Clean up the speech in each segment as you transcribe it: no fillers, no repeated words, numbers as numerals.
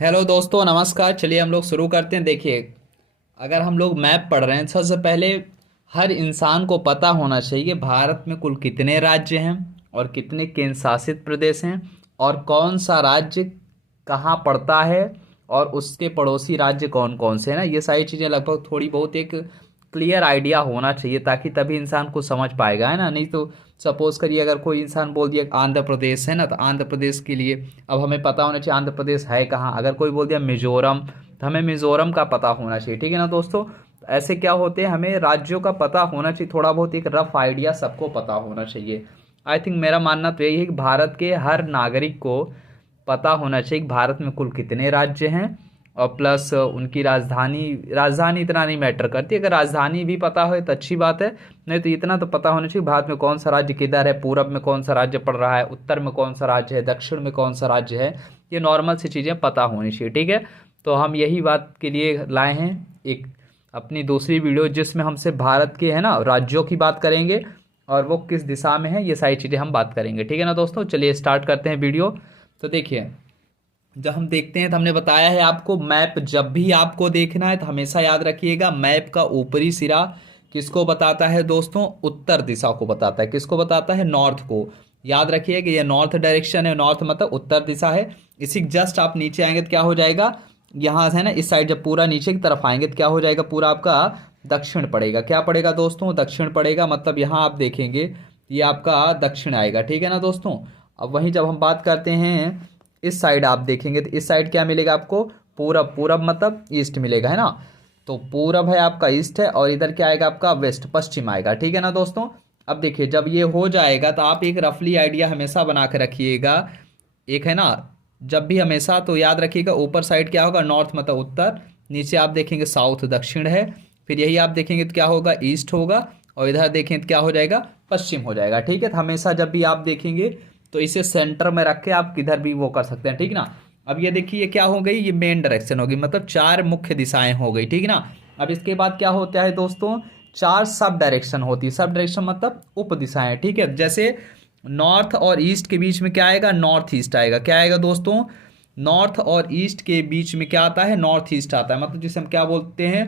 Hello दोस्तों, नमस्कार। चलिए हम लोग शुरू करते हैं। देखिए, अगर हम लोग मैप पढ़ रहे हैं, सबसे पहले हर इंसान को पता होना चाहिए भारत में कुल कितने राज्य हैं और कितने केंद्र शासित प्रदेश हैं और कौन सा राज्य कहाँ पड़ता है और उसके पड़ोसी राज्य कौन कौन से हैं ना। ये सारी चीज़ें लगभग थोड़ी बहुत एक क्लियर आइडिया होना चाहिए, ताकि तभी इंसान को समझ पाएगा, है ना। नहीं तो सपोज करिए अगर कोई इंसान बोल दिया आंध्र प्रदेश है ना, तो आंध्र प्रदेश के लिए अब हमें पता होना चाहिए आंध्र प्रदेश है कहाँ। अगर कोई बोल दिया मिजोरम, तो हमें मिजोरम का पता होना चाहिए, ठीक है ना दोस्तों। तो ऐसे क्या होते हैं, हमें राज्यों का पता होना चाहिए, थोड़ा बहुत एक रफ आइडिया सबको पता होना चाहिए। आई थिंक मेरा मानना तो यही है कि भारत के हर नागरिक को पता होना चाहिए कि भारत में कुल कितने राज्य हैं, और प्लस उनकी राजधानी। राजधानी इतना नहीं मैटर करती, अगर राजधानी भी पता हो तो अच्छी बात है, नहीं तो इतना तो पता होना चाहिए भारत में कौन सा राज्य किधर है, पूरब में कौन सा राज्य पड़ रहा है, उत्तर में कौन सा राज्य है, दक्षिण में कौन सा राज्य है। ये नॉर्मल सी चीज़ें पता होनी चाहिए, ठीक है। तो हम यही बात के लिए लाए हैं एक अपनी दूसरी वीडियो, जिसमें हमसे भारत के है ना राज्यों की बात करेंगे और वो किस दिशा में है, ये सारी चीज़ें हम बात करेंगे, ठीक है ना दोस्तों। चलिए स्टार्ट करते हैं वीडियो। तो देखिए, जब हम देखते हैं तो हमने बताया है आपको, मैप जब भी आपको देखना है तो हमेशा याद रखिएगा, मैप का ऊपरी सिरा किसको बताता है दोस्तों? उत्तर दिशा को बताता है। किसको बताता है? नॉर्थ को। याद रखिए कि ये नॉर्थ डायरेक्शन है, नॉर्थ मतलब उत्तर दिशा है। इसी जस्ट आप नीचे आएंगे तो क्या हो जाएगा, यहाँ से है ना, इस साइड जब पूरा नीचे की तरफ आएंगे तो क्या हो जाएगा, पूरा आपका दक्षिण पड़ेगा। क्या पड़ेगा दोस्तों? दक्षिण पड़ेगा। मतलब यहाँ आप देखेंगे ये आपका दक्षिण आएगा, ठीक है ना दोस्तों। अब वहीं जब हम बात करते हैं इस साइड, आप देखेंगे तो इस साइड क्या मिलेगा आपको? पूरब। पूरब मतलब ईस्ट मिलेगा, है ना। तो पूरब है आपका ईस्ट है, और इधर क्या आएगा आपका? वेस्ट, पश्चिम आएगा, ठीक है ना दोस्तों। अब देखिए, जब ये हो जाएगा तो आप एक रफली आइडिया हमेशा बना के रखिएगा। एक है ना, जब भी हमेशा तो याद रखिएगा, ऊपर साइड क्या होगा? नॉर्थ मतलब उत्तर, नीचे आप देखेंगे साउथ दक्षिण है, फिर यही आप देखेंगे तो क्या होगा? ईस्ट होगा, और इधर देखें तो क्या हो जाएगा? पश्चिम हो जाएगा, ठीक है। तो हमेशा जब भी आप देखेंगे तो इसे सेंटर में रख के आप किधर भी वो कर सकते हैं, ठीक ना। अब ये देखिए, ये क्या हो गई? ये मेन डायरेक्शन होगी, मतलब चार मुख्य दिशाएं हो गई, ठीक ना। अब इसके बाद क्या होता है दोस्तों? चार सब डायरेक्शन होती है। सब डायरेक्शन मतलब उप दिशाएं, ठीक है। जैसे नॉर्थ और ईस्ट के बीच में क्या आएगा? नॉर्थ ईस्ट आएगा। क्या आएगा दोस्तों? नॉर्थ और ईस्ट के बीच में क्या आता है? नॉर्थ ईस्ट आता है। मतलब जिसे हम क्या बोलते हैं,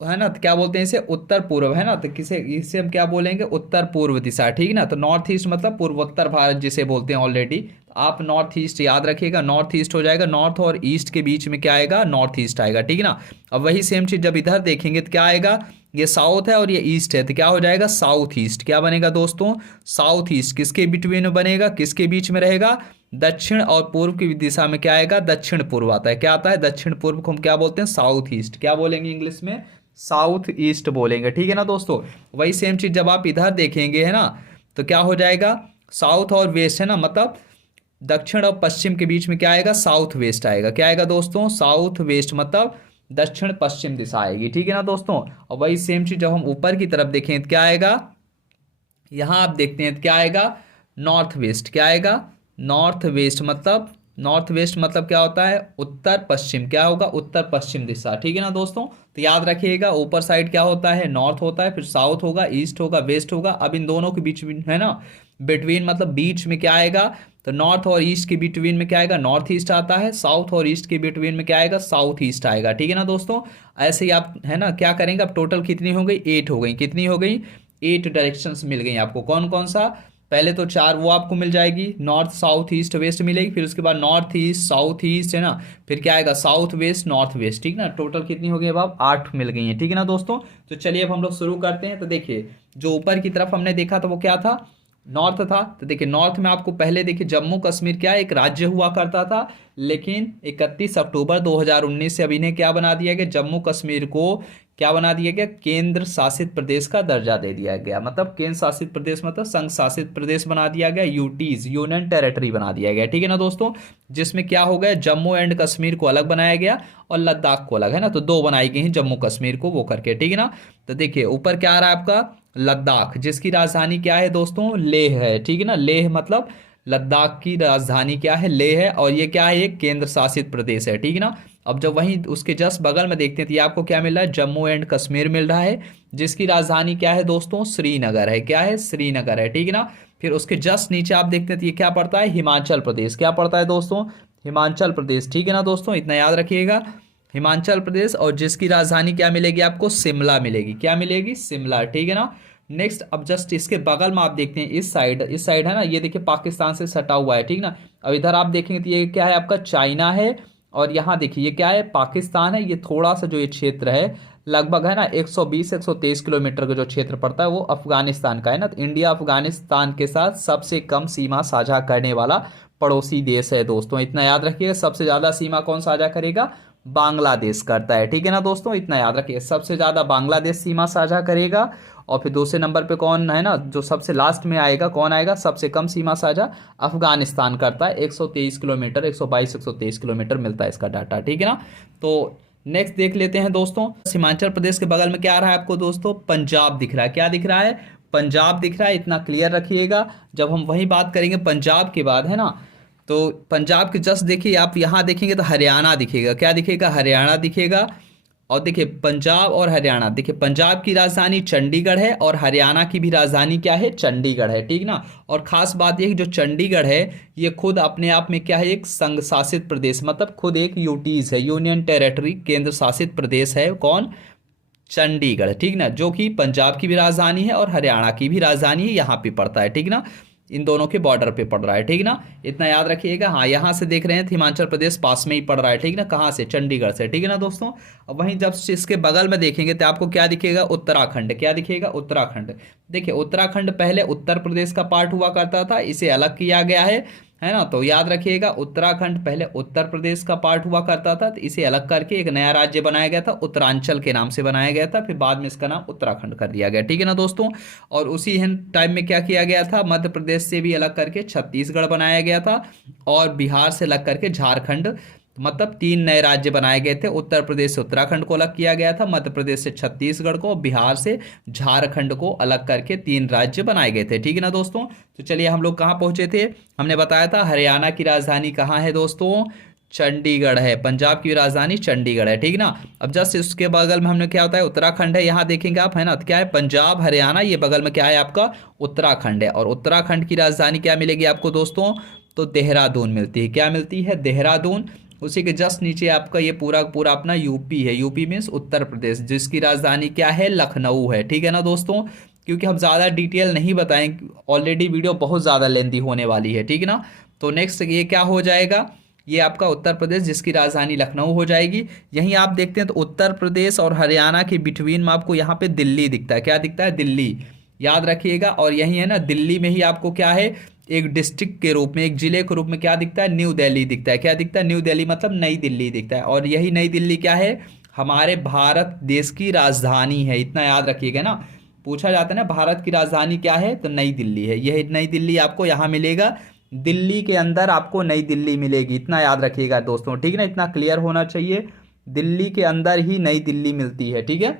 है ना, तो क्या बोलते हैं इसे? उत्तर पूर्व, है ना। तो किसे, इसे हम क्या बोलेंगे? उत्तर पूर्व दिशा, ठीक है ना। तो नॉर्थ ईस्ट मतलब पूर्वोत्तर भारत जिसे बोलते हैं ऑलरेडी। तो आप नॉर्थ ईस्ट याद रखिएगा, नॉर्थ ईस्ट हो जाएगा। नॉर्थ और ईस्ट के बीच में क्या आएगा? नॉर्थ ईस्ट आएगा, ठीक है ना। अब वही सेम चीज जब इधर देखेंगे तो क्या आएगा? ये साउथ है और ये ईस्ट है, तो क्या हो जाएगा? South east. क्या बनेगा दोस्तों? South east. किसके बिटवीन में बनेगा? किसके बीच में रहेगा? दक्षिण और पूर्व की दिशा में क्या आएगा? दक्षिण पूर्व आता है। क्या आता है? दक्षिण पूर्व को हम क्या बोलते हैं? South east. क्या बोलेंगे इंग्लिश में? साउथ ईस्ट बोलेंगे, ठीक है ना दोस्तों। वही सेम चीज जब आप इधर देखेंगे, है ना, तो क्या हो जाएगा? साउथ और वेस्ट, है ना, मतलब दक्षिण और पश्चिम के बीच में क्या आएगा? साउथ वेस्ट आएगा। क्या आएगा दोस्तों? साउथ वेस्ट मतलब दक्षिण पश्चिम दिशा आएगी, ठीक है ना दोस्तों। और वही सेम चीज जब हम ऊपर की तरफ देखें तो क्या आएगा? यहाँ आप देखते हैं तो क्या आएगा? North west. क्या आएगा? नॉर्थ वेस्ट मतलब, नॉर्थ वेस्ट मतलब क्या होता है? उत्तर पश्चिम। क्या होगा? उत्तर पश्चिम दिशा, ठीक है ना दोस्तों। तो याद रखिएगा, ऊपर साइड क्या होता है? नॉर्थ होता है, फिर साउथ होगा, ईस्ट होगा, वेस्ट होगा। अब इन दोनों के बीच में, है ना, बिटवीन मतलब बीच में क्या आएगा? तो नॉर्थ और ईस्ट के बिटवीन में क्या आएगा? नॉर्थ ईस्ट आता है। साउथ और ईस्ट के बिटवीन में क्या आएगा? साउथ ईस्ट आएगा, ठीक है ना दोस्तों। ऐसे ही आप, है ना, क्या करेंगे? अब टोटल कितनी हो गई? 8 हो गई। कितनी हो गई? 8 डायरेक्शंस मिल गई आपको। कौन कौन सा? पहले तो 4 वो आपको मिल जाएगी, नॉर्थ साउथ ईस्ट वेस्ट मिलेगी, फिर उसके बाद नॉर्थ ईस्ट साउथ ईस्ट, है ना, फिर क्या आएगा? साउथ वेस्ट नॉर्थ वेस्ट, ठीक ना। टोटल कितनी हो गई? अब आप 8 मिल गई हैं, ठीक है ना दोस्तों। तो चलिए अब हम लोग शुरू करते हैं। तो देखिए, जो ऊपर की तरफ हमने देखा था वो क्या था? नॉर्थ था। तो देखिए, नॉर्थ में आपको पहले देखिए जम्मू कश्मीर क्या एक राज्य हुआ करता था, लेकिन 31 अक्टूबर 2019 से अब इन्हें क्या बना दिया गया? जम्मू कश्मीर को क्या बना दिया गया? केंद्र शासित प्रदेश का दर्जा दे दिया गया। मतलब केंद्र शासित प्रदेश मतलब संघ शासित प्रदेश बना दिया गया, यूटीज यूनियन टेरिटरी बना दिया गया, ठीक है ना दोस्तों। जिसमें क्या हो गया? जम्मू एंड कश्मीर को अलग बनाया गया और लद्दाख को अलग, है ना। तो दो बनाई गई हैं जम्मू कश्मीर को वो करके, ठीक है ना। तो देखिए ऊपर क्या आ रहा है आपका? लद्दाख, जिसकी राजधानी क्या है दोस्तों? लेह है, ठीक है ना। लेह मतलब लद्दाख की राजधानी क्या है? लेह है, और ये क्या है? एक केंद्र शासित प्रदेश है, ठीक है ना। अब जब वहीं उसके जस्ट बगल में देखते हैं तो ये आपको क्या मिल रहा है? जम्मू एंड कश्मीर मिल रहा है, जिसकी राजधानी क्या है दोस्तों? श्रीनगर है। क्या है? श्रीनगर है, ठीक है ना। फिर उसके जस्ट नीचे आप देखते हैं तो ये क्या पड़ता है? हिमाचल प्रदेश। क्या पड़ता है दोस्तों? हिमाचल प्रदेश, ठीक है ना दोस्तों, इतना याद रखिएगा, हिमाचल प्रदेश। और जिसकी राजधानी क्या मिलेगी आपको, शिमला मिलेगी, क्या मिलेगी, शिमला, ठीक है ना। नेक्स्ट, अब जस्ट इसके बगल में आप देखते हैं इस साइड है ना, ये देखिए पाकिस्तान से सटा हुआ है, ठीक ना। अब इधर आप देखेंगे तो ये क्या है आपका, चाइना है। और यहाँ देखिए ये क्या है, पाकिस्तान है। ये थोड़ा सा जो ये क्षेत्र है लगभग है ना 120-123 किलोमीटर का जो क्षेत्र पड़ता है वो अफगानिस्तान का है ना। तो इंडिया अफगानिस्तान के साथ सबसे कम सीमा साझा करने वाला पड़ोसी देश है दोस्तों, इतना याद रखिएगा। सबसे ज्यादा सीमा कौन साझा करेगा, बांग्लादेश करता है, ठीक है ना दोस्तों, इतना याद रखिए, सबसे ज्यादा बांग्लादेश सीमा साझा करेगा। और फिर दूसरे नंबर पे कौन है ना, जो सबसे लास्ट में आएगा, कौन आएगा, सबसे कम सीमा साझा अफगानिस्तान करता है, 123 किलोमीटर, 122-123 किलोमीटर मिलता है इसका डाटा, ठीक है ना। तो नेक्स्ट देख लेते हैं दोस्तों, हिमाचल प्रदेश के बगल में क्या आ रहा है आपको दोस्तों, पंजाब दिख रहा है, क्या दिख रहा है, पंजाब दिख रहा है, इतना क्लियर रखिएगा। जब हम वही बात करेंगे पंजाब के बाद है ना, तो पंजाब के जस्ट देखिए आप यहाँ देखेंगे तो हरियाणा दिखेगा, क्या दिखेगा, हरियाणा दिखेगा। और देखिए पंजाब और हरियाणा, देखिए पंजाब की राजधानी चंडीगढ़ है और हरियाणा की भी राजधानी क्या है, चंडीगढ़ है, ठीक ना। और खास बात यह कि जो चंडीगढ़ है ये खुद अपने आप में क्या है, एक संघ शासित प्रदेश, मतलब खुद एक यूटीज है, यूनियन टेरिटरी, केंद्र शासित प्रदेश है, कौन, चंडीगढ़, ठीक ना, जो कि पंजाब की भी राजधानी है और हरियाणा की भी राजधानी है, यहाँ पे पड़ता है, ठीक ना, इन दोनों के बॉर्डर पे पड़ रहा है, ठीक ना, इतना याद रखिएगा। हाँ, यहाँ से देख रहे हैं हिमाचल प्रदेश पास में ही पड़ रहा है, ठीक ना, कहाँ से, चंडीगढ़ से, ठीक है ना दोस्तों। अब वहीं जब इसके बगल में देखेंगे तो आपको क्या दिखेगा, उत्तराखंड, क्या दिखेगा, उत्तराखंड। देखिए उत्तराखंड पहले उत्तर प्रदेश का पार्ट हुआ करता था, इसे अलग किया गया है ना। तो याद रखिएगा, उत्तराखंड पहले उत्तर प्रदेश का पार्ट हुआ करता था, तो इसे अलग करके एक नया राज्य बनाया गया था, उत्तरांचल के नाम से बनाया गया था, फिर बाद में इसका नाम उत्तराखंड कर दिया गया, ठीक है ना दोस्तों। और उसी टाइम में क्या किया गया था, मध्य प्रदेश से भी अलग करके छत्तीसगढ़ बनाया गया था, और बिहार से अलग करके झारखंड, मतलब 3 नए राज्य बनाए गए थे। उत्तर प्रदेश से उत्तराखंड को अलग किया गया था, मध्य प्रदेश से छत्तीसगढ़ को, बिहार से झारखंड को अलग करके 3 राज्य बनाए गए थे, ठीक है ना दोस्तों। तो चलिए हम लोग कहाँ पहुंचे थे, हमने बताया था हरियाणा की राजधानी कहाँ है दोस्तों, चंडीगढ़ है। पंजाब की राजधानी चंडीगढ़ है, ठीक ना। अब जस्ट इसके बगल में हमने क्या होता है, उत्तराखंड है, यहाँ देखेंगे आप है ना, तो क्या है, पंजाब हरियाणा, ये बगल में क्या है आपका, उत्तराखंड है। और उत्तराखंड की राजधानी क्या मिलेगी आपको दोस्तों, तो देहरादून मिलती है, क्या मिलती है, देहरादून। उसी के जस्ट नीचे आपका ये पूरा पूरा अपना यूपी है, यूपी मीन्स उत्तर प्रदेश, जिसकी राजधानी क्या है, लखनऊ है, ठीक है ना दोस्तों। क्योंकि हम ज़्यादा डिटेल नहीं बताएं, ऑलरेडी वीडियो बहुत ज़्यादा लेंदी होने वाली है, ठीक है ना। तो नेक्स्ट ये क्या हो जाएगा, ये आपका उत्तर प्रदेश जिसकी राजधानी लखनऊ हो जाएगी। यहीं आप देखते हैं तो उत्तर प्रदेश और हरियाणा के बिटवीन में आपको यहाँ पे दिल्ली दिखता है, क्या दिखता है, दिल्ली, याद रखिएगा। और यही है ना, दिल्ली में ही आपको क्या है, एक डिस्ट्रिक्ट के रूप में, एक जिले के रूप में क्या दिखता है, न्यू दिल्ली दिखता है, क्या दिखता है, न्यू दिल्ली, मतलब नई दिल्ली दिखता है। और यही नई दिल्ली क्या है, हमारे भारत देश की राजधानी है, इतना याद रखिएगा ना। पूछा जाता है ना भारत की राजधानी क्या है, तो नई दिल्ली है, यह नई दिल्ली आपको यहाँ मिलेगा, दिल्ली के अंदर आपको नई दिल्ली मिलेगी, इतना याद रखिएगा दोस्तों, ठीक है ना, इतना क्लियर होना चाहिए, दिल्ली के अंदर ही नई दिल्ली मिलती है, ठीक है,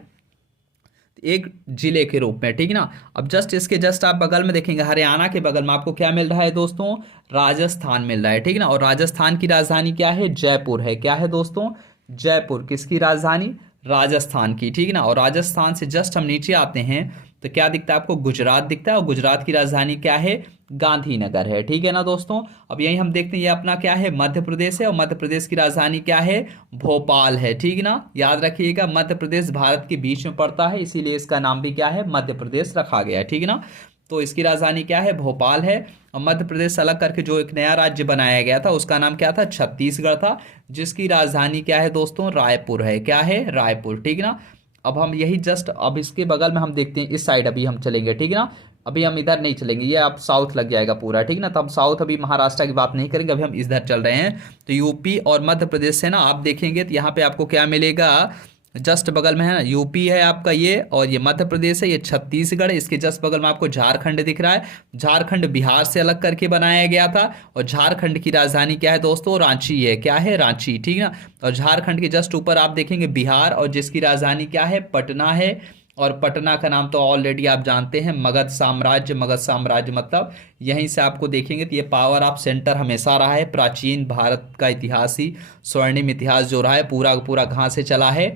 एक जिले के रूप में, ठीक है ना। अब जस्ट इसके जस्ट आप बगल में देखेंगे, हरियाणा के बगल में आपको क्या मिल रहा है दोस्तों, राजस्थान मिल रहा है, ठीक है ना। और राजस्थान की राजधानी क्या है, जयपुर है, क्या है दोस्तों, जयपुर, किसकी राजधानी, राजस्थान की, ठीक है ना। और राजस्थान से जस्ट हम नीचे आते हैं तो क्या दिखता है आपको, गुजरात दिखता है, और गुजरात की राजधानी क्या है, गांधीनगर है, ठीक है ना दोस्तों। अब यही हम देखते हैं ये अपना क्या है, मध्य प्रदेश है, और मध्य प्रदेश की राजधानी क्या है, भोपाल है, ठीक है ना। याद रखिएगा, मध्य प्रदेश भारत के बीच में पड़ता है, इसीलिए इसका नाम भी क्या है, मध्य प्रदेश रखा गया है, ठीक है ना। तो इसकी राजधानी क्या है, भोपाल है। और मध्य प्रदेश से अलग करके जो एक नया राज्य बनाया गया था उसका नाम क्या था, छत्तीसगढ़ था, जिसकी राजधानी क्या है दोस्तों, रायपुर है, क्या है, रायपुर, ठीक है ना। अब हम यही जस्ट अब इसके बगल में हम देखते हैं, इस साइड अभी हम चलेंगे, ठीक है ना। अभी हम इधर नहीं चलेंगे, ये आप साउथ लग जाएगा पूरा, ठीक ना। तो हम साउथ, अभी महाराष्ट्र की बात नहीं करेंगे, अभी हम इधर चल रहे हैं। तो यूपी और मध्य प्रदेश से ना आप देखेंगे तो यहाँ पे आपको क्या मिलेगा, जस्ट बगल में है ना, यूपी है आपका ये, और ये मध्य प्रदेश है, ये छत्तीसगढ़, इसके जस्ट बगल में आपको झारखंड दिख रहा है। झारखंड बिहार से अलग करके बनाया गया था, और झारखंड की राजधानी क्या है दोस्तों, रांची है, क्या है, रांची, ठीक ना। और झारखंड के जस्ट ऊपर आप देखेंगे बिहार, और जिसकी राजधानी क्या है, पटना है। और पटना का नाम तो ऑलरेडी आप जानते हैं, मगध साम्राज्य, मगध साम्राज्य मतलब यहीं से आपको देखेंगे तो ये पावर ऑफ सेंटर हमेशा रहा है। प्राचीन भारत का इतिहास ही, स्वर्णिम इतिहास जो रहा है, पूरा पूरा कहाँ से चला है,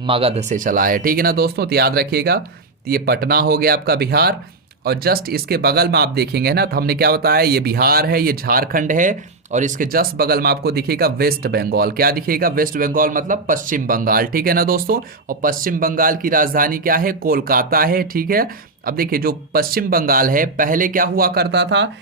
मगध से चला है, ठीक है ना दोस्तों। तो याद रखिएगा, तो ये पटना हो गया आपका बिहार। और जस्ट इसके बगल में आप देखेंगे ना, तो हमने क्या बताया, ये बिहार है, ये झारखंड है, और इसके जस्ट बगल में आपको दिखेगा वेस्ट बंगाल। क्या दिखेगा? वेस्ट बंगाल मतलब पश्चिम बंगाल, ठीक है ना दोस्तों। और पश्चिम बंगाल की राजधानी क्या है? कोलकाता है, ठीक है। अब देखिए जो पश्चिम बंगाल है पहले क्या हुआ करता था,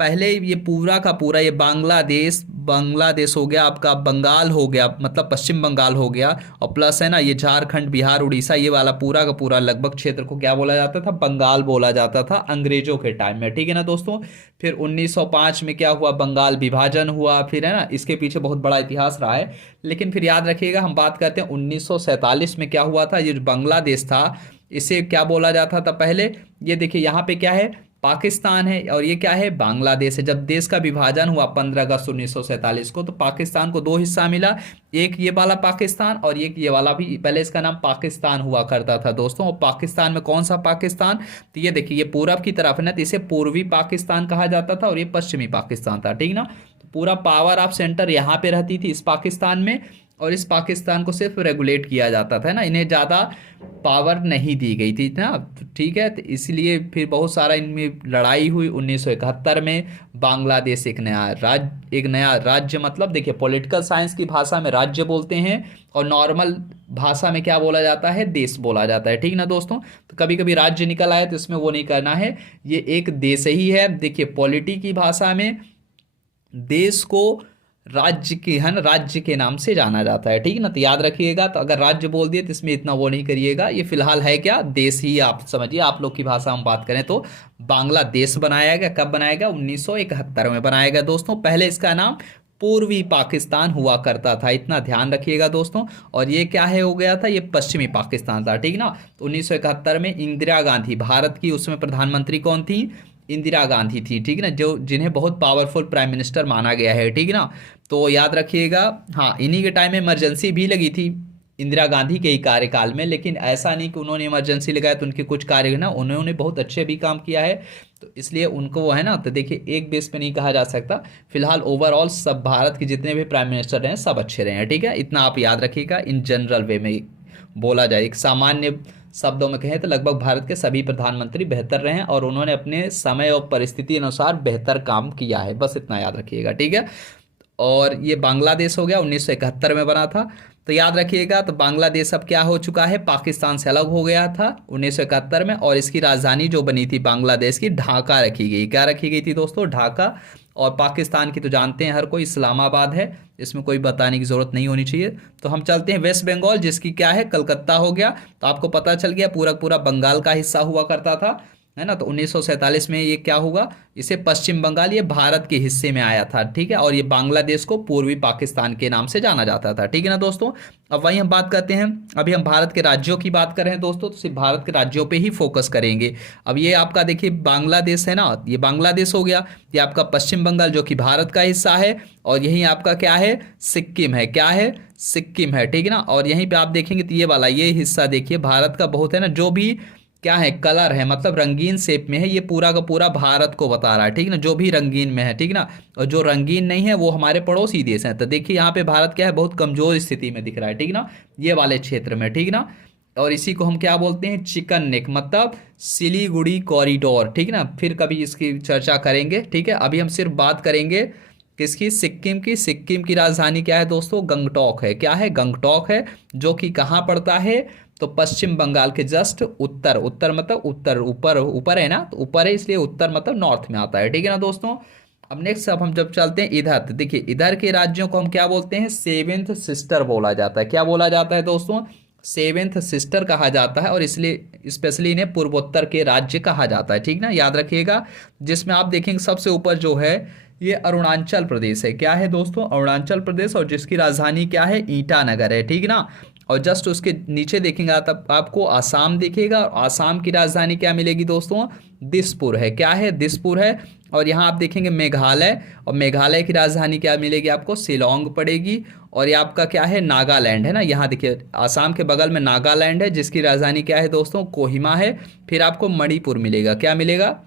पहले ये पूरा का पूरा ये बांग्लादेश, बांग्लादेश हो गया आपका, बंगाल हो गया मतलब पश्चिम बंगाल हो गया, और प्लस है ना ये झारखंड, बिहार, उड़ीसा, ये वाला पूरा का पूरा लगभग क्षेत्र को क्या बोला जाता था? बंगाल बोला जाता था अंग्रेजों के टाइम में, ठीक है ना दोस्तों। फिर 1905 में क्या हुआ? बंगाल विभाजन हुआ, फिर है ना इसके पीछे बहुत बड़ा इतिहास रहा है। लेकिन फिर याद रखिएगा हम बात करते हैं 1947 में क्या हुआ था। ये जो बांग्लादेश था इसे क्या बोला जाता था पहले? ये देखिए यहाँ पे क्या है? पाकिस्तान है, और ये क्या है? बांग्लादेश है। जब देश का विभाजन हुआ 15 अगस्त 1947 को, तो पाकिस्तान को दो हिस्सा मिला, एक ये वाला पाकिस्तान और एक ये वाला भी। पहले इसका नाम पाकिस्तान हुआ करता था दोस्तों। और पाकिस्तान में कौन सा पाकिस्तान? तो ये देखिए ये पूरब की तरफ है ना, तो इसे पूर्वी पाकिस्तान कहा जाता था, और ये पश्चिमी पाकिस्तान था, ठीक ना। तो पूरा पावर ऑफ सेंटर यहाँ पे रहती थी इस पाकिस्तान में, और इस पाकिस्तान को सिर्फ रेगुलेट किया जाता था ना, इन्हें ज़्यादा पावर नहीं दी गई थी ना, ठीक है। तो इसलिए फिर बहुत सारा इनमें लड़ाई हुई। 1971 में बांग्लादेश एक नया राज्य मतलब देखिए पॉलिटिकल साइंस की भाषा में राज्य बोलते हैं, और नॉर्मल भाषा में क्या बोला जाता है? देश बोला जाता है, ठीक ना दोस्तों। तो कभी कभी राज्य निकल आए तो इसमें वो नहीं करना है, ये एक देश ही है। देखिए पॉलिटी की भाषा में देश को राज्य के है ना, राज्य के नाम से जाना जाता है, ठीक है ना। तो याद रखिएगा, तो अगर राज्य बोल दिए तो इसमें इतना वो नहीं करिएगा, ये फिलहाल है क्या? देश ही आप समझिए। आप लोग की भाषा हम बात करें तो बांग्लादेश बनाया गया, कब बनाया गया? 1971 में बनाया गया दोस्तों। पहले इसका नाम पूर्वी पाकिस्तान हुआ करता था, इतना ध्यान रखिएगा दोस्तों। और ये क्या है हो गया था? ये पश्चिमी पाकिस्तान था, ठीक ना। तो 1971 में इंदिरा गांधी, भारत की उसमें प्रधानमंत्री कौन थी? इंदिरा गांधी थी, ठीक है ना, जो जिन्हें बहुत पावरफुल प्राइम मिनिस्टर माना गया है, ठीक है ना। तो याद रखिएगा, हाँ इन्हीं के टाइम में इमरजेंसी भी लगी थी इंदिरा गांधी के ही कार्यकाल में, लेकिन ऐसा नहीं कि उन्होंने इमरजेंसी लगाया तो उनके कुछ कार्य ना, उन्होंने बहुत अच्छे भी काम किया है, तो इसलिए उनको वो है ना। तो देखिए एक बेस पे नहीं कहा जा सकता, फिलहाल ओवरऑल सब भारत के जितने भी प्राइम मिनिस्टर रहे हैं सब अच्छे रहे हैं, ठीक है। इतना आप याद रखिएगा, इन जनरल वे में बोला जाए, एक सामान्य शब्दों में कहें तो लगभग भारत के सभी प्रधानमंत्री बेहतर रहे हैं, और उन्होंने अपने समय और परिस्थिति अनुसार बेहतर काम किया है, बस इतना याद रखिएगा, ठीक है। और ये बांग्लादेश हो गया, 1971 में बना था। तो याद रखिएगा, तो बांग्लादेश अब क्या हो चुका है? पाकिस्तान से अलग हो गया था 1971 में, और इसकी राजधानी जो बनी थी बांग्लादेश की, ढाका रखी गई। क्या रखी गई थी दोस्तों? ढाका। और पाकिस्तान की तो जानते हैं हर कोई, इस्लामाबाद है, इसमें कोई बताने की ज़रूरत नहीं होनी चाहिए। तो हम चलते हैं वेस्ट बंगाल, जिसकी क्या है? कलकत्ता हो गया। तो आपको पता चल गया पूरा पूरा बंगाल का हिस्सा हुआ करता था, है ना। तो 1947 में ये क्या हुआ? इसे पश्चिम बंगाल, ये भारत के हिस्से में आया था, ठीक है। और ये बांग्लादेश को पूर्वी पाकिस्तान के नाम से जाना जाता था, ठीक है ना दोस्तों। अब वहीं हम बात करते हैं, अभी हम भारत के राज्यों की बात कर रहे हैं दोस्तों, तो सिर्फ भारत के राज्यों पे ही फोकस करेंगे। अब ये आपका देखिए बांग्लादेश है ना, ये बांग्लादेश हो गया, ये आपका पश्चिम बंगाल जो कि भारत का हिस्सा है, और यहीं आपका क्या है? सिक्किम है। क्या है? सिक्किम है, ठीक है ना। और यहीं पे आप देखेंगे तो ये वाला ये हिस्सा देखिए भारत का बहुत है ना, जो भी क्या है कलर है मतलब रंगीन शेप में है, ये पूरा का पूरा भारत को बता रहा है, ठीक ना, जो भी रंगीन में है, ठीक ना। और जो रंगीन नहीं है वो हमारे पड़ोसी देश हैं। तो देखिए यहाँ पे भारत क्या है? बहुत कमजोर स्थिति में दिख रहा है, ठीक ना, ये वाले क्षेत्र में, ठीक ना। और इसी को हम क्या बोलते हैं? चिकन नेक मतलब सिलीगुड़ी कॉरिडोर, ठीक ना। फिर कभी इसकी चर्चा करेंगे, ठीक है। अभी हम सिर्फ बात करेंगे किसकी? सिक्किम की। सिक्किम की राजधानी क्या है दोस्तों? गंगटोक है। क्या है? गंगटोक है, जो कि कहाँ पड़ता है? तो पश्चिम बंगाल के जस्ट उत्तर, उत्तर मतलब उत्तर, ऊपर ऊपर है ना, तो ऊपर है इसलिए उत्तर मतलब नॉर्थ में आता है, ठीक है ना दोस्तों। अब नेक्स्ट अब हम जब चलते हैं इधर, तो देखिए इधर के राज्यों को हम क्या बोलते हैं? सेवेंथ सिस्टर बोला जाता है। क्या बोला जाता है दोस्तों? सेवेंथ सिस्टर कहा जाता है, और इसलिए स्पेशली इन्हें पूर्वोत्तर के राज्य कहा जाता है, ठीक ना, याद रखिएगा। जिसमें आप देखेंगे सबसे ऊपर जो है ये अरुणाचल प्रदेश है। क्या है दोस्तों? अरुणाचल प्रदेश, और जिसकी राजधानी क्या है? ईटानगर है, ठीक ना। और जस्ट उसके नीचे देखेंगे तब आपको आसाम दिखेगा, और आसाम की राजधानी क्या मिलेगी दोस्तों? दिसपुर है। क्या है? दिसपुर है। और यहाँ आप देखेंगे मेघालय, और मेघालय की राजधानी क्या मिलेगी आपको? शिलोंग पड़ेगी। और ये आपका क्या है? नागालैंड है ना, यहाँ देखिए आसाम के बगल में नागालैंड है, जिसकी राजधानी क्या है दोस्तों? कोहिमा है। फिर आपको मणिपुर मिलेगा। क्या मिलेगा?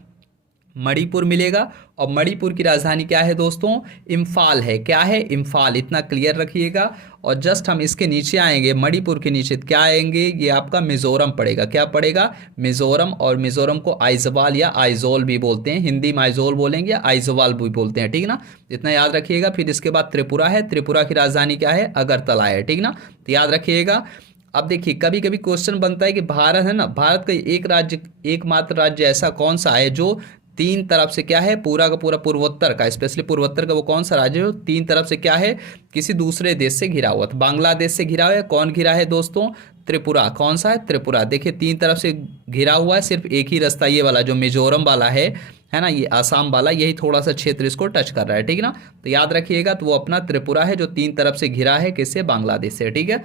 मणिपुर मिलेगा। और मणिपुर की राजधानी क्या है दोस्तों? इम्फाल है। क्या है? इम्फाल। इतना क्लियर रखिएगा। और जस्ट हम इसके नीचे आएंगे, मणिपुर के नीचे क्या आएंगे? ये आपका मिजोरम पड़ेगा। क्या पड़ेगा? मिजोरम। और मिजोरम को आइजवाल या आइजोल भी बोलते हैं, हिंदी में आइजोल बोलेंगे या आइजवाल भी बोलते हैं, ठीक ना? इतना याद रखिएगा। फिर इसके बाद त्रिपुरा है। त्रिपुरा की राजधानी क्या है? अगरतला है, ठीक ना? तो याद रखिएगा। अब देखिए कभी कभी क्वेश्चन बनता है कि भारत है ना, भारत का एक राज्य, एकमात्र राज्य ऐसा कौन सा है जो तीन तरफ से क्या है, पूरा का पूरा पूर्वोत्तर का, स्पेशली पूर्वोत्तर का वो कौन सा राज्य है जो तीन तरफ से क्या है, किसी दूसरे देश से घिरा हुआ? तो बांग्लादेश से घिरा हुआ है। कौन घिरा है दोस्तों? त्रिपुरा। कौन सा है? त्रिपुरा। देखिए तीन तरफ से घिरा हुआ है, सिर्फ एक ही रास्ता ये वाला जो मिजोरम वाला है ना, ये आसाम वाला, यही थोड़ा सा क्षेत्र इसको टच कर रहा है, ठीक ना? तो याद रखिएगा, तो वो अपना त्रिपुरा है जो तीन तरफ से घिरा है, किससे? बांग्लादेश से, ठीक है?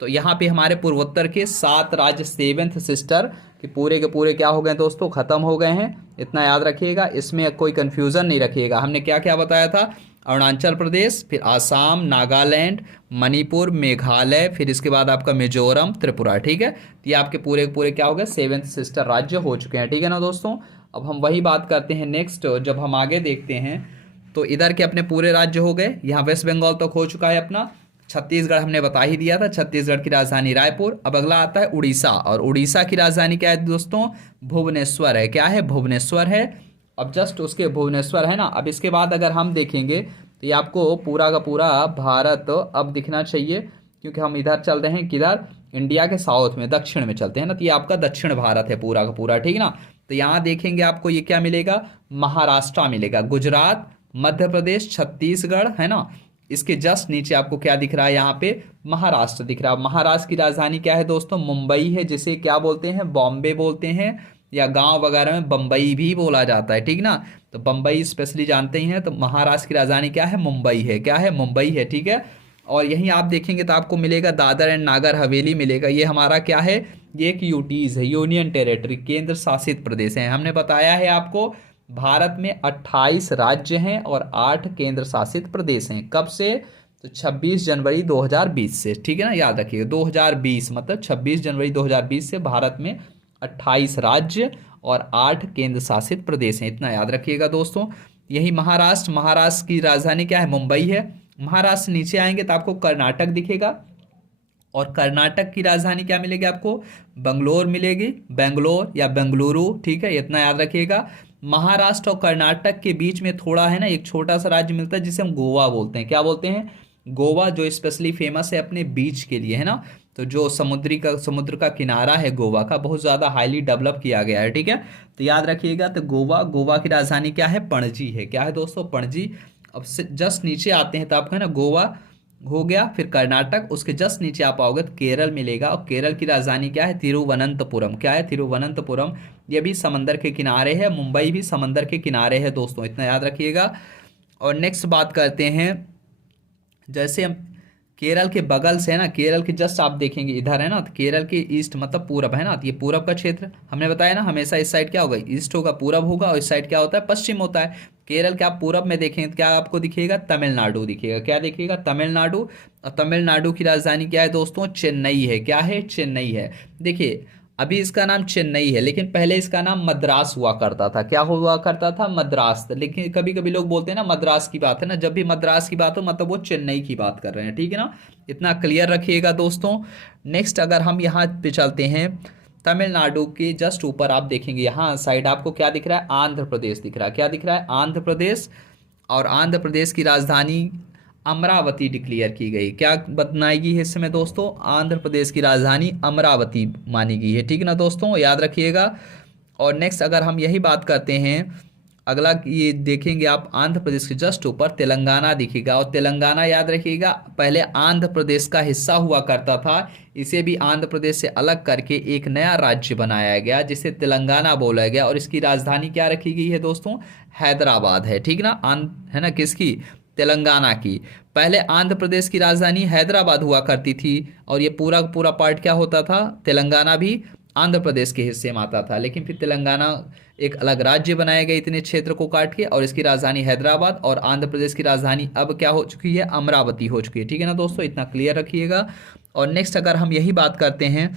तो यहाँ पे हमारे पूर्वोत्तर के 7 राज्य, सेवेंथ सिस्टर के पूरे क्या हो गए दोस्तों? खत्म हो गए हैं। इतना याद रखिएगा, इसमें कोई कंफ्यूजन नहीं रखिएगा। हमने क्या क्या बताया था? अरुणाचल प्रदेश, फिर आसाम, नागालैंड, मणिपुर, मेघालय, फिर इसके बाद आपका मिजोरम, त्रिपुरा, ठीक है? तो ये आपके पूरे क्या हो गए? सेवेंथ सिस्टर राज्य हो चुके हैं, ठीक है ना दोस्तों? अब हम वही बात करते हैं नेक्स्ट, जब हम आगे देखते हैं तो इधर के अपने पूरे राज्य हो गए। यहाँ वेस्ट बंगाल तक हो चुका है अपना। छत्तीसगढ़ हमने बता ही दिया था, छत्तीसगढ़ की राजधानी रायपुर। अब अगला आता है उड़ीसा, और उड़ीसा की राजधानी क्या है दोस्तों? भुवनेश्वर है। क्या है? भुवनेश्वर है। अब जस्ट उसके भुवनेश्वर है ना। अब इसके बाद अगर हम देखेंगे तो ये आपको पूरा का पूरा भारत अब दिखना चाहिए, क्योंकि हम इधर चल रहे हैं किधर? इंडिया के साउथ में, दक्षिण में चलते हैं ना। तो ये आपका दक्षिण भारत है पूरा का पूरा, ठीक ना? तो यहाँ देखेंगे आपको ये क्या मिलेगा? महाराष्ट्र मिलेगा, गुजरात, मध्य प्रदेश, छत्तीसगढ़, है ना। इसके जस्ट नीचे आपको क्या दिख रहा है? यहाँ पे महाराष्ट्र दिख रहा है। महाराष्ट्र की राजधानी क्या है दोस्तों? मुंबई है, जिसे क्या बोलते हैं? बॉम्बे बोलते हैं, या गांव वगैरह में बम्बई भी बोला जाता है, ठीक ना? तो बम्बई स्पेशली जानते ही हैं। तो महाराष्ट्र की राजधानी क्या है? मुंबई है। क्या है? मुंबई है, ठीक है? और यहीं आप देखेंगे तो आपको मिलेगा दादर एंड नागर हवेली मिलेगा। ये हमारा क्या है? ये एक यूटीज है, यूनियन टेरिटरी, केंद्र शासित प्रदेश है। हमने बताया है आपको भारत में 28 राज्य हैं और 8 केंद्र शासित प्रदेश हैं। कब से? तो 26 जनवरी 2020 से, ठीक है ना? याद रखिएगा 2020 मतलब 26 जनवरी 2020 से भारत में 28 राज्य और 8 केंद्र शासित प्रदेश हैं। इतना याद रखिएगा दोस्तों। यही महाराष्ट्र की राजधानी क्या है? मुंबई है। महाराष्ट्र नीचे आएंगे तो आपको कर्नाटक दिखेगा, और कर्नाटक की राजधानी क्या मिलेगी आपको? बंगलोर मिलेगी, बेंगलोर या बेंगलुरु, ठीक है? इतना याद रखिएगा। महाराष्ट्र और कर्नाटक के बीच में थोड़ा है ना, एक छोटा सा राज्य मिलता है जिसे हम गोवा बोलते हैं। क्या बोलते हैं? गोवा, जो स्पेशली फेमस है अपने बीच के लिए, है ना। तो जो समुद्र का किनारा है गोवा का, बहुत ज़्यादा हाईली डेवलप किया गया है, ठीक है? तो याद रखिएगा। तो गोवा की राजधानी क्या है? पणजी है। क्या है दोस्तों? पणजी। अब से जस्ट नीचे आते हैं तो आपका है ना गोवा हो गया, फिर कर्नाटक, उसके जस्ट नीचे आप आओगे तो केरल मिलेगा, और केरल की राजधानी क्या है? तिरुवनंतपुरम। क्या है? तिरुवनंतपुरम। ये भी समंदर के किनारे है, मुंबई भी समंदर के किनारे है दोस्तों, इतना याद रखिएगा। और नेक्स्ट बात करते हैं, जैसे हम केरल के बगल से है ना, केरल के जस्ट आप देखेंगे इधर है ना, तो केरल के ईस्ट मतलब पूरब है ना, तो ये पूरब का क्षेत्र हमने बताया ना, हमेशा इस साइड क्या होगा? ईस्ट होगा, पूरब होगा, और इस साइड क्या होता है? पश्चिम होता है। केरल के आप पूरब में देखेंगे तो क्या आपको दिखेगा? तमिलनाडु दिखेगा। क्या दिखेगा? तमिलनाडु। और तमिलनाडु की राजधानी क्या है दोस्तों? चेन्नई है। क्या है? चेन्नई है। देखिए अभी इसका नाम चेन्नई है, लेकिन पहले इसका नाम मद्रास हुआ करता था। क्या हुआ करता था? मद्रास। लेकिन कभी कभी लोग बोलते हैं ना मद्रास की बात है ना, जब भी मद्रास की बात हो मतलब वो चेन्नई की बात कर रहे हैं, ठीक है ना? इतना क्लियर रखिएगा दोस्तों। नेक्स्ट अगर हम यहाँ पे चलते हैं, तमिलनाडु के जस्ट ऊपर आप देखेंगे यहाँ साइड आपको क्या दिख रहा है? आंध्र प्रदेश दिख रहा है। क्या दिख रहा है? आंध्र प्रदेश। और आंध्र प्रदेश की राजधानी अमरावती डिक्लेयर की गई। क्या बनाई गई है इस समय दोस्तों? आंध्र प्रदेश की राजधानी अमरावती मानी गई है, ठीक है ना दोस्तों? याद रखिएगा। और नेक्स्ट अगर हम यही बात करते हैं, अगला ये देखेंगे आप, आंध्र प्रदेश के जस्ट ऊपर तेलंगाना दिखेगा, और तेलंगाना याद रखिएगा पहले आंध्र प्रदेश का हिस्सा हुआ करता था। इसे भी आंध्र प्रदेश से अलग करके एक नया राज्य बनाया गया जिसे तेलंगाना बोला गया, और इसकी राजधानी क्या रखी गई है दोस्तों? हैदराबाद है, ठीक ना? है ना, किसकी? तेलंगाना की। पहले आंध्र प्रदेश की राजधानी हैदराबाद हुआ करती थी, और ये पूरा पूरा पार्ट क्या होता था? तेलंगाना भी आंध्र प्रदेश के हिस्से में आता था, लेकिन फिर तेलंगाना एक अलग राज्य बनाया गया इतने क्षेत्र को काट के, और इसकी राजधानी हैदराबाद, और आंध्र प्रदेश की राजधानी अब क्या हो चुकी है? अमरावती हो चुकी है, ठीक है ना दोस्तों? इतना क्लियर रखिएगा। और नेक्स्ट अगर हम यही बात करते हैं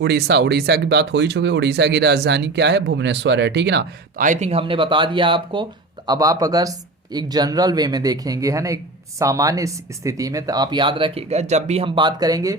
उड़ीसा, उड़ीसा की बात हो ही चुकी है। उड़ीसा की राजधानी क्या है? भुवनेश्वर है, ठीक है ना। तो आई थिंक हमने बता दिया आपको। तो अब आप अगर एक जनरल वे में देखेंगे, है ना, एक सामान्य स्थिति में, तो आप याद रखिएगा जब भी हम बात करेंगे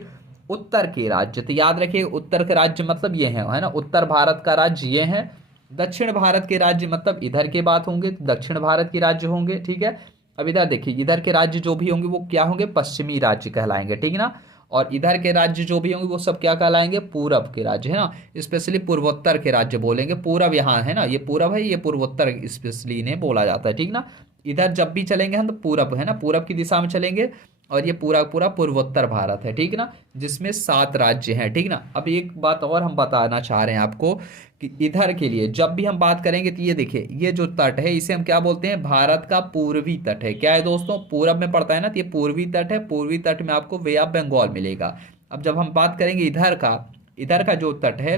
उत्तर के राज्य, तो याद रखिए उत्तर के राज्य मतलब ये है ना, उत्तर भारत का राज्य ये है। दक्षिण भारत के राज्य मतलब इधर के बात होंगे, तो दक्षिण भारत के राज्य होंगे, ठीक है। अब इधर देखिए, इधर के राज्य जो भी होंगे वो क्या होंगे? पश्चिमी राज्य कहलाएंगे, ठीक है ना। और इधर के राज्य जो भी होंगे वो सब क्या कहलाएंगे? पूरब के राज्य, है ना। स्पेशली पूर्वोत्तर के राज्य बोलेंगे। पूरब यहाँ है ना, ये पूरब है, ये पूर्वोत्तर स्पेशली इन्हें बोला जाता है, ठीक ना। इधर जब भी चलेंगे हम तो पूरब, है ना, पूरब की दिशा में चलेंगे। और ये पूरा पूरा पूर्वोत्तर भारत है, ठीक ना, जिसमें 7 राज्य हैं, ठीक ना। अब एक बात और हम बताना चाह रहे हैं आपको कि इधर के लिए जब भी हम बात करेंगे तो ये देखिए, ये जो तट है इसे हम क्या बोलते हैं? भारत का पूर्वी तट है। क्या है दोस्तों? पूरब में पड़ता है ना, तो ये पूर्वी तट है। पूर्वी तट में आपको वे ऑफ बंगाल मिलेगा। अब जब हम बात करेंगे इधर का जो तट है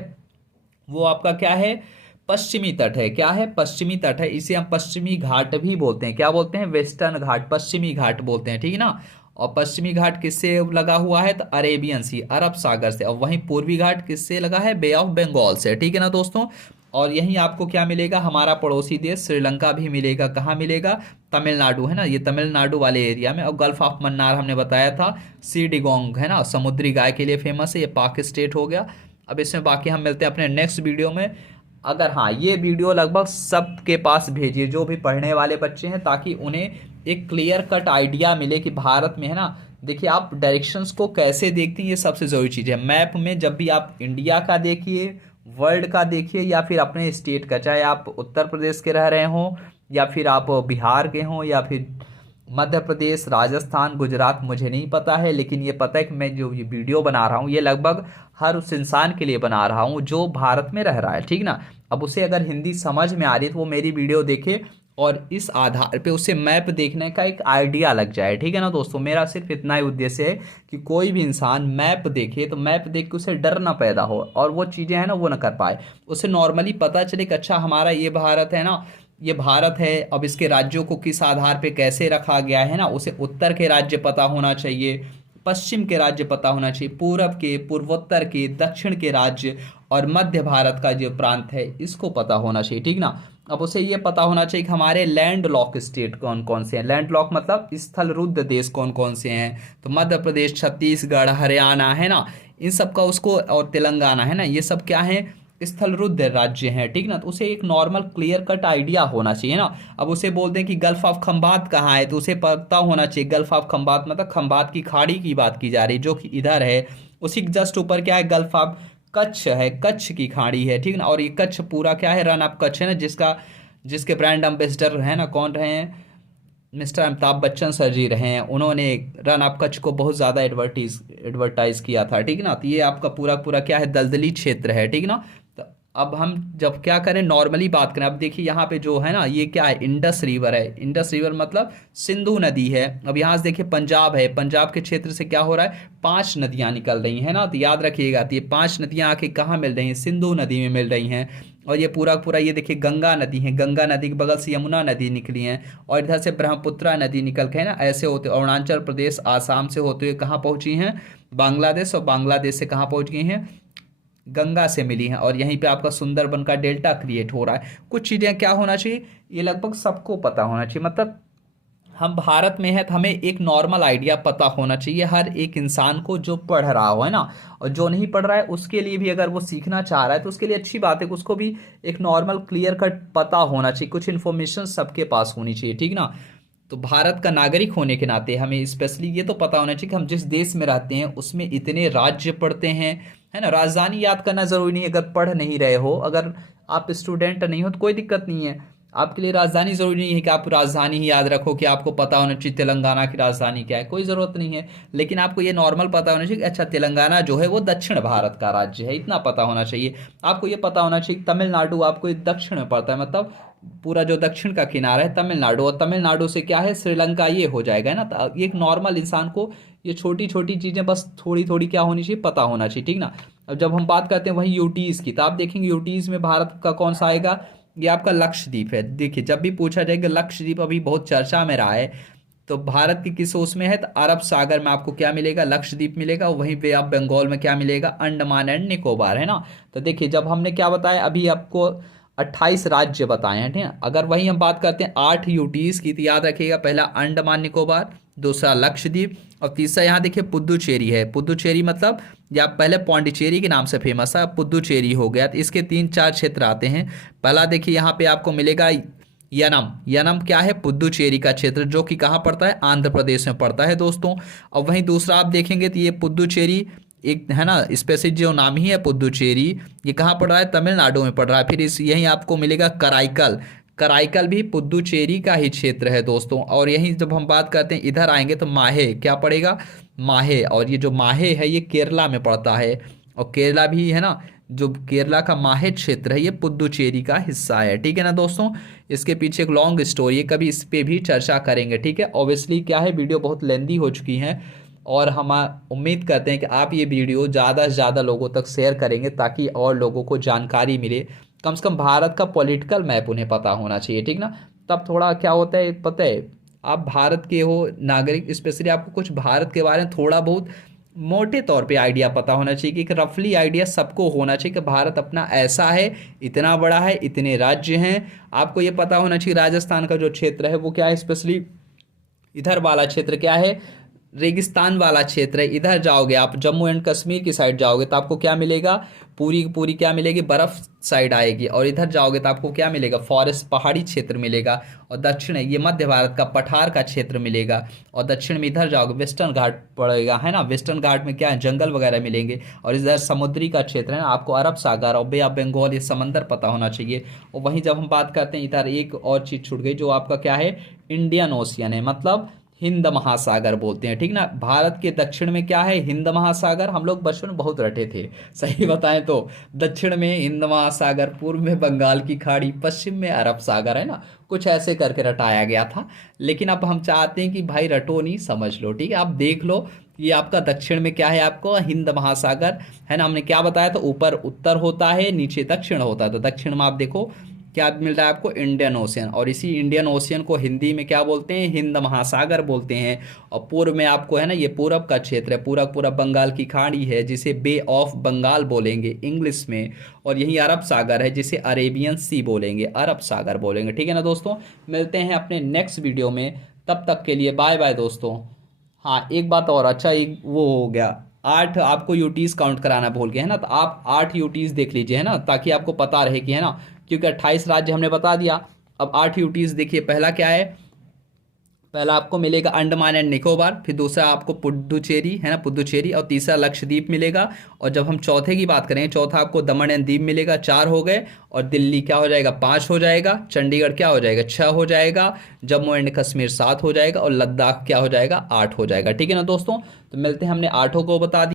वो आपका क्या है? पश्चिमी तट है। क्या है? पश्चिमी तट है। इसे हम पश्चिमी घाट भी बोलते हैं। क्या बोलते हैं? वेस्टर्न घाट, पश्चिमी घाट बोलते हैं, ठीक है ना। और पश्चिमी घाट किससे लगा हुआ है? तो अरेबियन सी, अरब सागर से। और वहीं पूर्वी घाट किससे लगा है? बे ऑफ बंगाल से, ठीक है ना दोस्तों। और यहीं आपको क्या मिलेगा? हमारा पड़ोसी देश श्रीलंका भी मिलेगा। कहाँ मिलेगा? तमिलनाडु, है ना, ये तमिलनाडु वाले एरिया में। और गल्फ ऑफ मन्नार हमने बताया था, सी डिगोंग, है ना, समुद्री गाय के लिए फेमस है। ये पाक स्टेट हो गया। अब इसमें बाकी हम मिलते हैं अपने नेक्स्ट वीडियो में। अगर हाँ, ये वीडियो लगभग सबके पास भेजिए जो भी पढ़ने वाले बच्चे हैं, ताकि उन्हें एक क्लियर कट आइडिया मिले कि भारत में, है ना। देखिए, आप डायरेक्शंस को कैसे देखते हैं, ये सबसे ज़रूरी चीज़ है। मैप में जब भी आप इंडिया का देखिए, वर्ल्ड का देखिए, या फिर अपने स्टेट का, चाहे आप उत्तर प्रदेश के रह रहे हों, या फिर आप बिहार के हों, या फिर मध्य प्रदेश, राजस्थान, गुजरात, मुझे नहीं पता है, लेकिन ये पता है कि मैं जो ये वीडियो बना रहा हूँ ये लगभग हर उस इंसान के लिए बना रहा हूँ जो भारत में रह रहा है, ठीक ना। अब उसे अगर हिंदी समझ में आ रही है तो वो मेरी वीडियो देखे और इस आधार पे उसे मैप देखने का एक आइडिया लग जाए, ठीक है ना दोस्तों। मेरा सिर्फ इतना ही उद्देश्य है कि कोई भी इंसान मैप देखे तो मैप देख के उसे डर ना पैदा हो और वो चीज़ें हैं ना वो ना कर पाए। उसे नॉर्मली पता चले कि अच्छा हमारा ये भारत है ना, ये भारत है। अब इसके राज्यों को किस आधार पे कैसे रखा गया है ना, उसे उत्तर के राज्य पता होना चाहिए, पश्चिम के राज्य पता होना चाहिए, पूरब के, पूर्वोत्तर के, दक्षिण के राज्य और मध्य भारत का जो प्रांत है इसको पता होना चाहिए, ठीक ना। अब उसे ये पता होना चाहिए कि हमारे लैंड लॉक स्टेट कौन कौन से हैं। लैंड लॉक मतलब स्थल रुद्ध देश कौन कौन से हैं। तो मध्य प्रदेश, छत्तीसगढ़, हरियाणा, है ना, इन सब का उसको, और तेलंगाना, है ना, ये सब क्या है? स्थल रुद्ध राज्य हैं, ठीक ना। तो उसे एक नॉर्मल क्लियर कट आइडिया होना चाहिए ना। अब उसे बोलते हैं कि गल्फ ऑफ खंबात कहाँ है, तो उसे पता होना चाहिए गल्फ ऑफ खंबात मतलब खंबात की खाड़ी की बात की जा रही है जो कि इधर है। उसी जस्ट ऊपर क्या है? गल्फ ऑफ कच्छ है, कच्छ की खाड़ी है, ठीक ना। और ये कच्छ पूरा क्या है? रन ऑफ कच्छ है ना, जिसके ब्रांड एम्बेसडर है ना कौन रहे हैं? मिस्टर अमिताभ बच्चन सर जी रहे हैं। उन्होंने रन ऑफ कच्छ को बहुत ज़्यादा एडवर्टाइज किया था, ठीक ना। तो ये आपका पूरा पूरा क्या है? दलदली क्षेत्र है, ठीक ना। तो अब हम जब क्या करें, नॉर्मली बात करें, अब देखिए यहाँ पे जो है ना, ये क्या है? इंडस रिवर है। इंडस रिवर मतलब सिंधु नदी है। अब यहाँ से देखिए पंजाब है, पंजाब के क्षेत्र से क्या हो रहा है? 5 नदियाँ निकल रही हैं ना। तो याद रखिएगा, तो ये 5 नदियाँ आके कहाँ मिल रही हैं? सिंधु नदी में मिल रही हैं। और ये पूरा पूरा ये देखिए गंगा नदी है, गंगा नदी के बगल से यमुना नदी निकली है, और इधर से ब्रह्मपुत्रा नदी निकल के, है ना, ऐसे होते अरुणाचल प्रदेश, आसाम से होते हुए कहाँ पहुँची हैं? बांग्लादेश, और बांग्लादेश से कहाँ पहुँच गई हैं? गंगा से मिली हैं। और यहीं पे आपका सुंदरबन का डेल्टा क्रिएट हो रहा है। कुछ चीज़ें क्या होना चाहिए, ये लगभग सबको पता होना चाहिए। मतलब हम भारत में है तो हमें एक नॉर्मल आइडिया पता होना चाहिए हर एक इंसान को जो पढ़ रहा हो, है ना। और जो नहीं पढ़ रहा है उसके लिए भी, अगर वो सीखना चाह रहा है तो उसके लिए अच्छी बात है कि उसको भी एक नॉर्मल क्लियर कट पता होना चाहिए। कुछ इन्फॉर्मेशन सबके पास होनी चाहिए, ठीक ना। तो भारत का नागरिक होने के नाते हमें स्पेशली ये तो पता होना चाहिए कि हम जिस देश में रहते हैं उसमें इतने राज्य पड़ते हैं, है ना। राजधानी याद करना ज़रूरी नहीं है अगर पढ़ नहीं रहे हो। अगर आप स्टूडेंट नहीं हो तो कोई दिक्कत नहीं है, आपके लिए राजधानी ज़रूरी नहीं है कि आप राजधानी ही याद रखो कि आपको पता होना चाहिए तेलंगाना की राजधानी क्या है, कोई ज़रूरत नहीं है। लेकिन आपको ये नॉर्मल पता होना चाहिए कि अच्छा तेलंगाना जो है वो दक्षिण भारत का राज्य है, इतना पता होना चाहिए। आपको ये पता होना चाहिए तमिलनाडु आपको दक्षिण में पड़ता है, मतलब पूरा जो दक्षिण का किनारा है तमिलनाडु, और तमिलनाडु से क्या है? श्रीलंका, ये हो जाएगा ना। तो एक नॉर्मल इंसान को ये छोटी छोटी चीज़ें बस थोड़ी थोड़ी क्या होनी चाहिए? पता होना चाहिए, ठीक ना। अब जब हम बात करते हैं वहीं यूटीज़ की, तो आप देखेंगे यूटीज़ में भारत का कौन सा आएगा? ये आपका लक्षद्वीप है। देखिए जब भी पूछा जाएगा, लक्षद्वीप अभी बहुत चर्चा में रहा है, तो भारत की किस उसमें है, तो अरब सागर में आपको क्या मिलेगा, लक्षद्वीप मिलेगा। वहीं पे आप बंगाल में क्या मिलेगा, अंडमान एंड निकोबार, है ना। तो देखिए जब हमने क्या बताया अभी आपको 28 राज्य बताए हैं, ठीक है। अगर वही हम बात करते हैं 8 यूटीज की, तो याद रखिएगा पहला अंडमान निकोबार, दूसरा लक्षद्वीप, और तीसरा यहाँ देखिए पुद्दुचेरी है। पुद्दुचेरी मतलब या पहले पौंडीचेरी के नाम से फेमस था, पुद्दुचेरी हो गया। तो इसके 3-4 क्षेत्र आते हैं। पहला देखिए यहाँ पे आपको मिलेगा यनम। यनम क्या है, पुद्दुचेरी का क्षेत्र, जो कि कहाँ पड़ता है, आंध्र प्रदेश में पड़ता है दोस्तों। और वहीं दूसरा आप देखेंगे तो ये पुद्दुचेरी एक है ना, स्पेसिफिक जो नाम ही है पुद्दुचेरी, ये कहाँ पड़ रहा है, तमिलनाडु में पड़ रहा है। फिर इस यहीं आपको मिलेगा कराईकल। कराईकल भी पुद्दुचेरी का ही क्षेत्र है दोस्तों। और यहीं जब हम बात करते हैं इधर आएंगे तो माहे, क्या पड़ेगा, माहे। और ये जो माहे है ये केरला में पड़ता है, और केरला भी है ना, जो केरला का माहे क्षेत्र है ये पुद्दुचेरी का हिस्सा है, ठीक है ना दोस्तों। इसके पीछे एक लॉन्ग स्टोरी है, कभी इस पे भी चर्चा करेंगे, ठीक है। ऑब्वियसली क्या है, वीडियो बहुत लेंदी हो चुकी है, और हम उम्मीद करते हैं कि आप ये वीडियो ज़्यादा से ज़्यादा लोगों तक शेयर करेंगे, ताकि और लोगों को जानकारी मिले। कम से कम भारत का पॉलिटिकल मैप उन्हें पता होना चाहिए, ठीक ना। तब थोड़ा क्या होता है पता है, आप भारत के हो नागरिक, स्पेशली आपको कुछ भारत के बारे में थोड़ा बहुत मोटे तौर पे आइडिया पता होना चाहिए, कि रफली आइडिया सबको होना चाहिए कि भारत अपना ऐसा है, इतना बड़ा है, इतने राज्य हैं। आपको ये पता होना चाहिए राजस्थान का जो क्षेत्र है वो क्या है, स्पेशली इधर वाला क्षेत्र क्या है, रेगिस्तान वाला क्षेत्र है। इधर जाओगे आप जम्मू एंड कश्मीर की साइड जाओगे तो आपको क्या मिलेगा, पूरी की पूरी क्या मिलेगी, बर्फ साइड आएगी। और इधर जाओगे तो आपको क्या मिलेगा, फॉरेस्ट, पहाड़ी क्षेत्र मिलेगा। और दक्षिण ये मध्य भारत का पठार का क्षेत्र मिलेगा। और दक्षिण में इधर जाओगे वेस्टर्न घाट पड़ेगा, है ना। वेस्टर्न घाट में क्या है, जंगल वगैरह मिलेंगे। और इधर समुद्री का क्षेत्र है ना, आपको अरब सागर और बे ऑफ बंगाल ये समंदर पता होना चाहिए। और वहीं जब हम बात करते हैं इधर एक और चीज़ छूट गई, जो आपका क्या है, इंडियन ओशियन है, मतलब हिंद महासागर बोलते हैं, ठीक ना। भारत के दक्षिण में क्या है, हिंद महासागर। हम लोग बचपन में बहुत रटे थे, सही बताएं तो। दक्षिण में हिंद महासागर, पूर्व में बंगाल की खाड़ी, पश्चिम में अरब सागर, है ना। कुछ ऐसे करके रटाया गया था। लेकिन अब हम चाहते हैं कि भाई रटो नहीं, समझ लो, ठीक है। आप देख लो, ये आपका दक्षिण में क्या है, आपको हिंद महासागर, है ना। हमने क्या बताया, तो ऊपर उत्तर होता है, नीचे दक्षिण होता है। तो दक्षिण में आप देखो क्या मिल रहा है आपको, इंडियन ओशियन। और इसी इंडियन ओशियन को हिंदी में क्या बोलते हैं, हिंद महासागर बोलते हैं। और पूर्व में आपको है ना, ये पूरब का क्षेत्र है, पूरा पूरा बंगाल की खाड़ी है, जिसे बे ऑफ बंगाल बोलेंगे इंग्लिश में। और यही अरब सागर है, जिसे अरेबियन सी बोलेंगे, अरब सागर बोलेंगे, ठीक है ना दोस्तों। मिलते हैं अपने नेक्स्ट वीडियो में, तब तक के लिए बाय बाय दोस्तों। हाँ एक बात और, अच्छा एक वो हो गया, 8 आपको यूटीज काउंट कराना भूल गए, है ना। तो आप 8 यूटीज देख लीजिए, है ना, ताकि आपको पता रहे कि, है ना, क्योंकि 28 राज्य हमने बता दिया। अब 8 यूटीज देखिए, पहला क्या है, पहला आपको मिलेगा अंडमान एंड निकोबार, फिर दूसरा आपको पुद्दुचेरी, है ना, पुद्दुचेरी, और तीसरा लक्षद्वीप मिलेगा। और जब हम चौथे की बात करें, चौथा आपको दमन एंड दीव मिलेगा, 4 हो गए। और दिल्ली क्या हो जाएगा, 5 हो जाएगा। चंडीगढ़ क्या हो जाएगा, 6 हो जाएगा। जम्मू एंड कश्मीर 7 हो जाएगा। और लद्दाख क्या हो जाएगा, 8 हो जाएगा, ठीक है ना दोस्तों। तो मिलते हैं, हमने 8 को बता दिया।